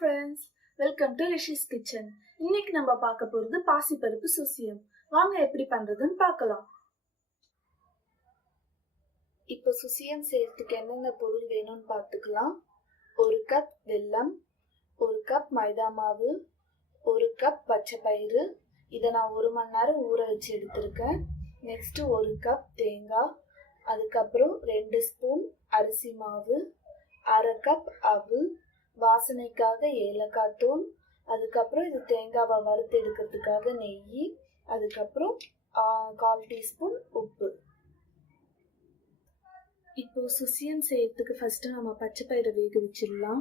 friends, welcome to Rishi's Kitchen. இன்னைக்கு நம்ம பார்க்க போறது பாசிப்பருப்பு சுசியம். வாங்க எப்படி பண்றதுன்னு பார்க்கலாம். இப்போ சுசியம் செய்யறதுக்கு என்னென்ன பொருள் வேணும்னு பார்த்துக்கலாம். 1 கப் வெல்லம், 1 கப் மைதா மாவு, 1 கப் பச்சை பயிறு. இதை நான் 1 மணி நேரம் ஊற வச்சு எடுத்திருக்கேன். நெக்ஸ்ட் 1 கப் தேங்காய், அதுக்கப்புறம் 2 ஸ்பூன் அரிசி மாவு, 1/2 கப் அவல், வாசனைக்காக ஏலக்காய் தூள், அதுக்கப்புறம் இது தேங்காவை வறுத்து எடுக்கிறதுக்காக நெய், அதுக்கப்புறம் 1/4 டீஸ்பூன் உப்பு. இப்போ சுசியம் செய்யறதுக்கு ஃபர்ஸ்ட் நம்ம பச்சை பயிரை வேக வச்சிடலாம்.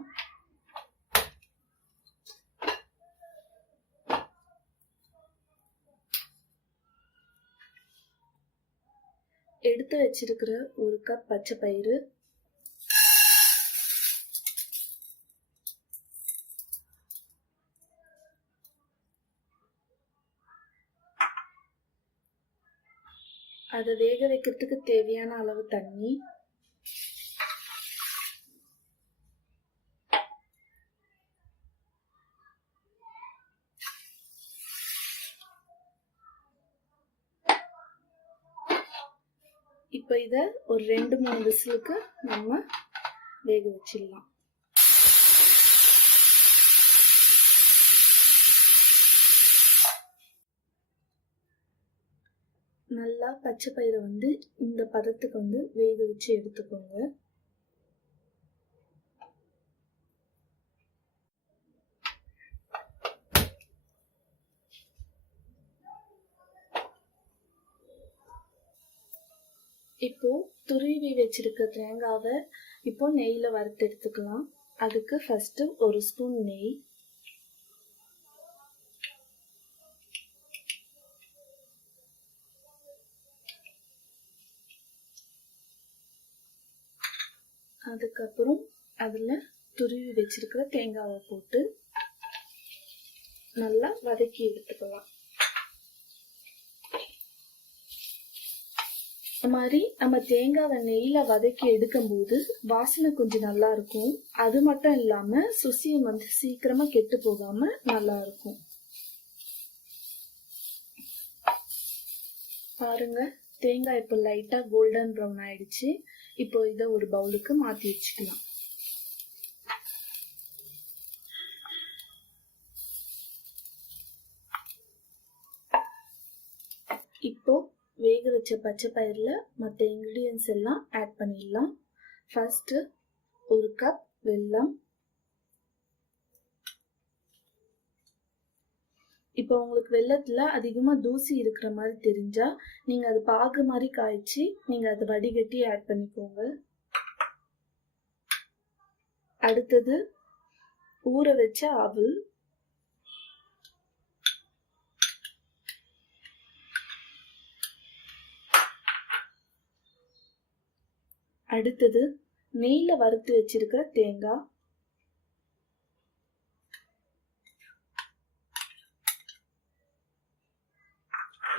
எடுத்து வச்சிருக்கிற 1 கப் பச்சை பயிறு, அதை வேக வைக்கிறதுக்கு தேவையான அளவு தண்ணி, இப்போ இதை ஒரு 2-3 விசிலுக்கு நம்ம வேக வச்சிடலாம். நல்லா பச்சை பயிரை இந்த பதத்துக்கு வேக வச்சு எடுத்துக்கோங்க. இப்போ துருவி வச்சிருக்க தேங்காவை இப்போ நெய்ல வறுத்து எடுத்துக்கலாம். அதுக்கு ஃபர்ஸ்ட் 1 ஸ்பூன் நெய், அதுக்கப்புறம் அதுல துருவி வச்சிருக்கிற தேங்காவை போட்டு நல்லா வதக்கி எடுத்துக்கலாம். இந்த மாதிரி நம்ம தேங்காவை நெய்ல வதக்கி எடுக்கும் போது வாசனை கொஞ்சம் நல்லா இருக்கும். அது மட்டும் இல்லாம சுசியம் சீக்கிரமா கெட்டு போகாம நல்லா இருக்கும். பாருங்க, தேங்காய் இப்போ லைட்டா கோல்டன் ப்ரௌன் ஆயிடுச்சு. இப்போ இதை ஒரு பவுலுக்கு மாத்தி வச்சுக்கலாம். இப்போ வேக வச்ச பச்சை பயிர்ல மற்ற இன்கிரீடியன்ஸ் எல்லாம் ஆட் பண்ணிடலாம். ஃபர்ஸ்ட் 1 கப் வெல்லம். இப்போ உங்களுக்கு வெல்லத்துல அதிகமா தூசி இருக்கிற மாதிரி தெரிஞ்சா நீங்க அது பாகு மாதிரி காய்ச்சி நீங்க அதை வடிகட்டி ஆட் பண்ணிக்கோங்க. அடுத்தது ஊற வச்ச அவல், அடுத்தது நெய்ல வறுத்து வச்சிருக்கிற தேங்காய்,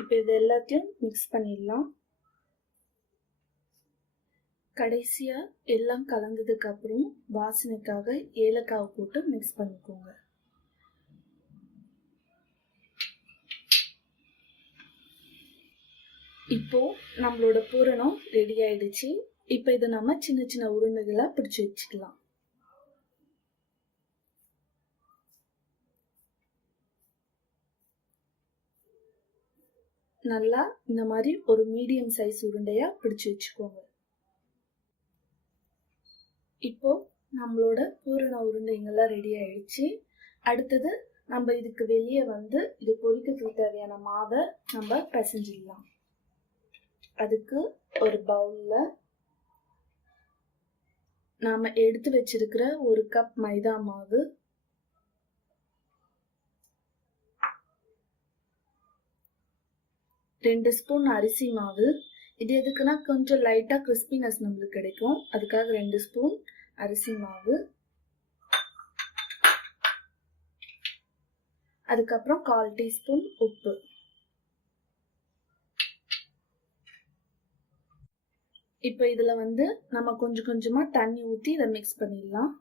இப்போ இது எல்லாத்தையும் மிக்ஸ் பண்ணிடலாம். கடைசியா எல்லாம் கலந்ததுக்கு அப்புறம் வாசனைக்காக ஏலக்காவை போட்டு மிக்ஸ் பண்ணிக்கோங்க. இப்போ நம்மளோட பூரணம் ரெடி ஆயிடுச்சு. இப்போ இதை நம்ம சின்ன சின்ன உருண்டைகளா பிடிச்சு வச்சுக்கலாம். நல்லா இந்த மாதிரி ஒரு மீடியம் சைஸ் உருண்டையா பிடிச்சு வச்சுக்கோங்க. இப்போ நம்மளோட பூரண உருண்டைங்கெல்லாம் ரெடி ஆயிடுச்சு. அடுத்தது நம்ம இதுக்கு வெளியே இது பொரிக்கிறதுக்கு தேவையான மாவை நம்ம பிசைஞ்சிடலாம். அதுக்கு ஒரு பவுல்ல நாம எடுத்து வச்சிருக்கிற 1 கப் மைதா மாவு, 2 ஸ்பூன் அரிசி மாவு. இது எதுக்குன்னா கொஞ்சம் லைட்டா கிறிஸ்பினஸ் நம்மளுக்கு கிடைக்கும், அதுக்காக 2 ஸ்பூன் அரிசி மாவு. அதுக்கப்புறம் 1/4 டீஸ்பூன் உப்பு. இப்போ இதுல நம்ம கொஞ்சம் கொஞ்சமா தண்ணி ஊத்தி இதை மிக்ஸ் பண்ணிடலாம்.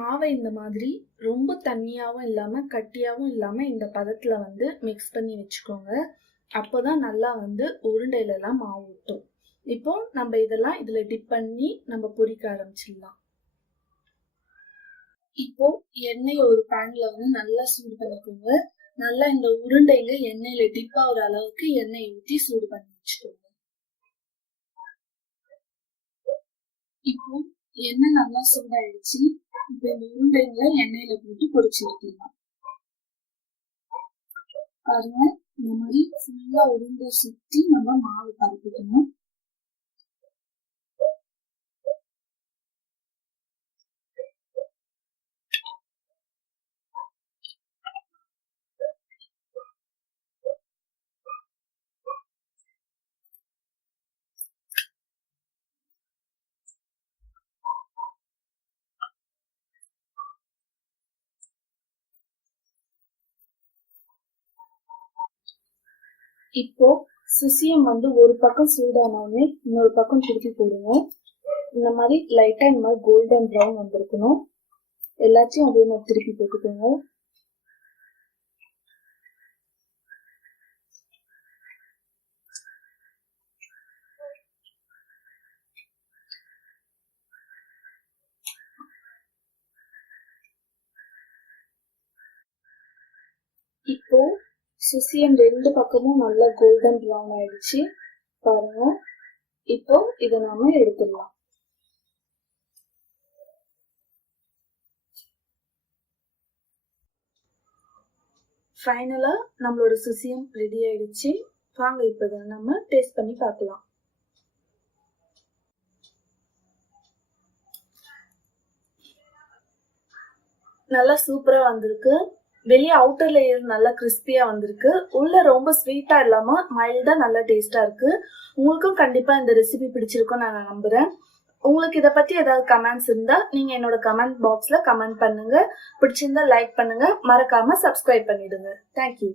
மாவை இந்த மாதிரி ரொம்ப தண்ணியாவும் இல்லாம கட்டியாவும் இல்லாம இந்த பதத்துல மிக்ஸ் பண்ணி வச்சுக்கோங்க. அப்போதான் நல்லா உருண்டையில எல்லாம் மாவு ஊட்டும். இப்போ நம்ம இதெல்லாம் இதுல டிப் பண்ணி நம்ம பொரிக்க ஆரம்பிச்சிடலாம். இப்போ எண்ணெய் ஒரு பேன்ல நல்லா சூடு பண்ணிக்கோங்க. நல்லா இந்த உருண்டைங்க எண்ணெயில டிப் ஆகுற அளவுக்கு எண்ணெய் ஊற்றி சூடு பண்ணி வச்சுக்கோங்க. இப்போ எண்ணெய் நல்லா சூடாயிடுச்சு. இப்போ இந்த உருண்டைங்களை எண்ணெயில போட்டு பொரிச்சு எடுத்துக்கலாம். பாருங்க, இந்த மாதிரி ஃபுல்லா உருண்டை சுத்தி நம்ம மாவு பரப்பிக்கணும். இப்போ சுசியம் ஒரு பக்கம் சூடானவுடனே இன்னொரு பக்கம் திருப்பி போடுங்க. இந்த மாதிரி லைட்டா இந்த மாதிரி கோல்டன் ப்ரௌன் வந்திருக்கணும். எல்லாத்தையும் அதே மாதிரி திருப்பி போட்டுக்கோங்க. இப்போ சுசியம் ரெண்டு பக்கமும் நல்லா கோல்டன் ப்ரௌன் ஆயிடுச்சு. பாருங்க, இப்போ இதை நாம எடுத்துடலாம். ஃபைனலா நம்மளோட சுசியம் ரெடி ஆயிடுச்சு. வாங்க இப்போ இதை நம்ம டேஸ்ட் பண்ணி பார்க்கலாம். நல்லா சூப்பரா வந்திருக்கு. வெளியே அவுட்டர் லேயர் நல்லா கிறிஸ்பியா வந்திருக்கு. உள்ள ரொம்ப ஸ்வீட்டா இல்லாம மைல்டா நல்லா டேஸ்டா இருக்கு. உங்களுக்கும் கண்டிப்பா இந்த ரெசிபி பிடிச்சிருக்கும் நான் நம்புறேன். உங்களுக்கு இதை பத்தி ஏதாவது கமெண்ட்ஸ் இருந்தா நீங்க என்னோட கமெண்ட் பாக்ஸ்ல கமெண்ட் பண்ணுங்க. பிடிச்சிருந்தா லைக் பண்ணுங்க. மறக்காம சப்ஸ்கிரைப் பண்ணிடுங்க. தேங்க்யூ.